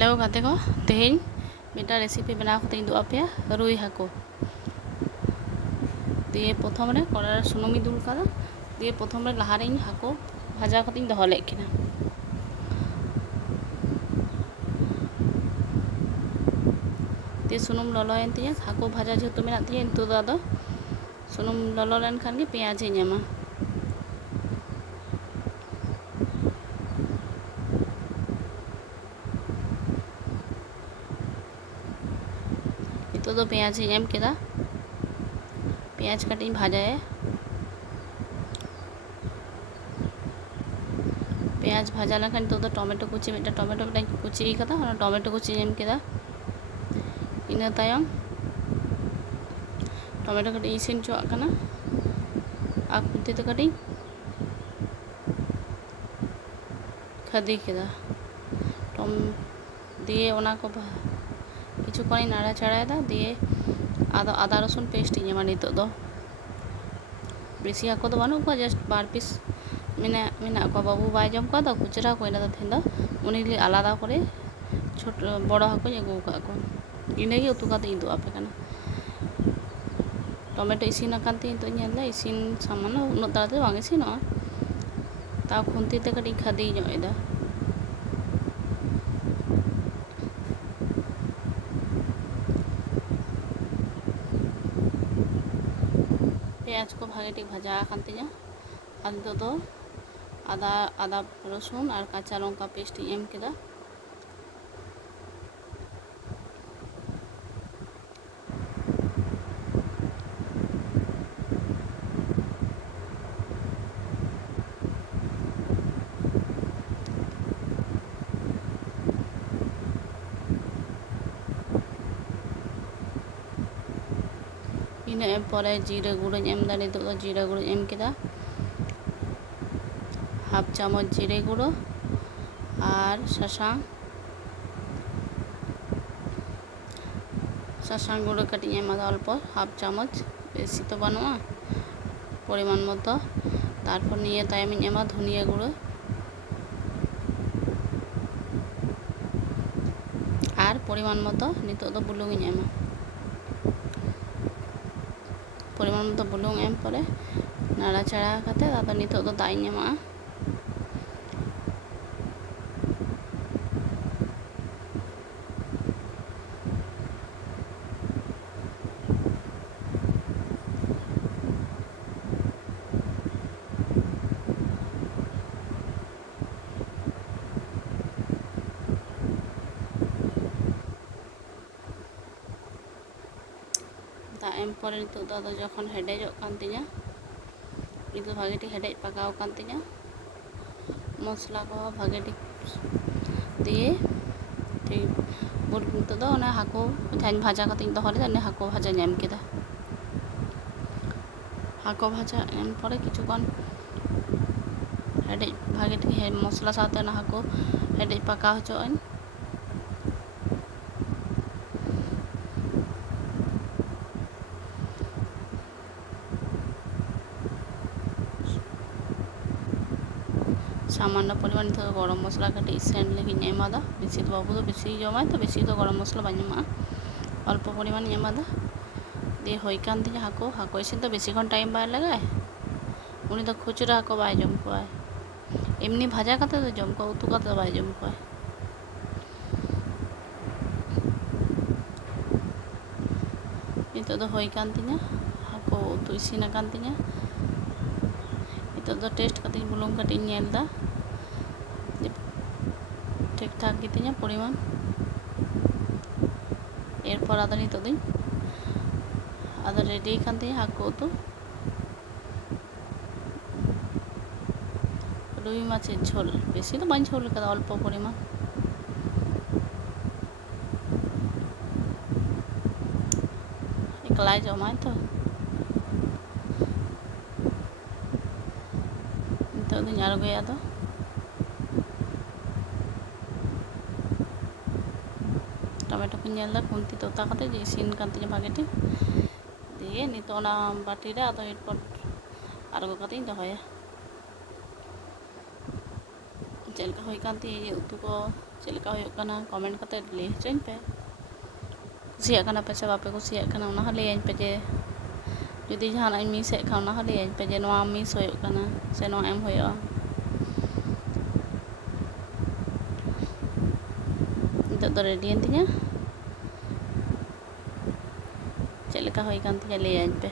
Hello गाते को तेज मिटा रेसिपि बनाव कते दु आपे रुई हाको दिए प्रथम रे कड़ा सुनुम दुल कदा दिए प्रथम रे लहा रे हाको भाजा कते दोहो लेक किना दिए सुनुम ललोयन तिया हाको भाजा जेहेतु मेना तिया नितो दो आदो सुनुम ललो लेन खान गे पेंयाज इन एमा तो पेंयाज एम केदा पेंयाज कटिंग भाजाए पेंयाज भाजा लेकिन तो टमेटो कुची मिटा टमेटो मिटा कुची कदा टमेटो कुची एम केदा इना तायम टमेटो कटिंग इसिन चोआ कना आ कुती तो कटिंग खदी केदा टम दिए ओना को किछु कोनी नाड़ा चढ़ाएदा दिए आदो आदा रसुन पेस्ट इमा नितो दो बेसी हाको दो बानु को जस्ट बार पीस मेना को बाबू बाय जम का दो खुचरा को इना थेन दो उनी आलादा करे छोट बड़ो हाको अगू का को इने उतु का दो आपे कना टमेटो इसिन अकान ती तो नेला इसिन सामान उन ताते बांग इसिन ता खुंती ते कटी खदी जोएदा पेंयाज को भागे ठीक भाजा आकान तिया आलू दो आदा आदा रसुन और काचा लंका पेस्ट एम केदा इन एम परे जीरा गुड़ एम दा नितो दो जीरा गुड़ एम केदा हाफ चामच जीरे गुड़ो और सासांग गुड़ो कटी एम अल्प हाफ चामच बेसी तो बानुआ परिमाण मतो तारपर निये तायम एमा धनिया गुड़ो और परिमाण मतो नितो दो बुलुंग एमा परिमाण मतो बुलुंग एम परे नाड़ा चाड़ा करते दादा नितो दो दाई एमा एम पर नितो दो जखन हेडेजो कान तिया नितो भागे ठीक हेडेज पकाव कान तिया मसला को भागे ठीक दिए ठीक बुर नितो दो ना हाको जान भाजा कते दोहो ले ने हाको भाजा एम केदा हाको भाजा एम पर किछु कन हेडेज भागे ठीक मसला साथे ना हाको हेडेज पकाव होचोन सामान्य परिमाण तो गरम मसला कटी सेंट लगी एमादा बेसी तो बाबू तो बेसी जमाय तो बेसी तो गरम मसला बाजमा अल्प परिमाण एमादा दे होई कान ती हाको हाको इसिन तो बेसी खन टाइम बाय लगाए उनी तो खुचरा हाको बाय जम को एमनी भाजा कते तो जम को उतु कते बाय जम को नितो दो होई कान ती हाको उतु इसिन कान ती नितो दो टेस्ट कते बुलुंग कटी नेलदा ठीक ठाक गितिया परिमाण एरपर आदा नितो दिन आदा रेडी कान ती हाको तो रुई माछेर झोल बेसी तो बाñ झोल कदा अल्प परिमाण एकलाई जमाय तो नितो दिन आरगोया तो टमेटो को नेलदा खुंती तोता कते जे इसिन कान तिया भागे ठीक दिए नितो ना बाटी रे आदो एरपर आरगो कते दोहोया चलका होई कान ती उतु को ᱪᱮᱫ ᱞᱮᱠᱟ ᱦᱩᱭᱩᱜ ᱠᱟᱱᱟ ᱠᱚᱢᱮᱱᱴ ᱠᱟᱛᱮ ᱞᱟᱹᱭ ᱦᱚᱪᱚᱧ ᱯᱮ, ᱠᱩᱥᱤᱭᱟᱜ ᱠᱟᱱᱟ ᱯᱮ ᱥᱮ ᱵᱟᱯᱮ ᱠᱩᱥᱤᱭᱟᱜ ᱠᱟᱱᱟ ᱚᱱᱟ ᱦᱚᱸ ᱞᱟᱹᱭᱟᱹᱧ ᱯᱮ, ᱡᱮ ᱡᱩᱫᱤ ᱡᱟᱦᱟᱱᱟᱜ ᱤᱧ ᱢᱤᱥᱮᱫ ᱠᱷᱟᱱ ᱚᱱᱟ ᱦᱚᱸ ᱞᱟᱹᱭᱟᱹᱧ ᱯᱮ ᱡᱮ ᱱᱚᱣᱟ ᱢᱤᱥ ᱦᱩᱭᱩᱜ ᱠᱟᱱᱟ ᱥᱮ ᱱᱚᱣᱟ ᱮᱢ ᱦᱩᱭᱩᱜᱼᱟ᱾ ᱱᱤᱛᱚᱜ ᱫᱚ ᱨᱮᱰᱤᱭᱮᱱ ᱛᱤᱧᱟᱹ, ᱪᱮᱫ ᱞᱮᱠᱟ ᱦᱩᱭ ᱠᱟᱱ ᱛᱤᱧᱟᱹ ᱞᱟᱹᱭᱟᱹᱧ ᱯᱮ᱾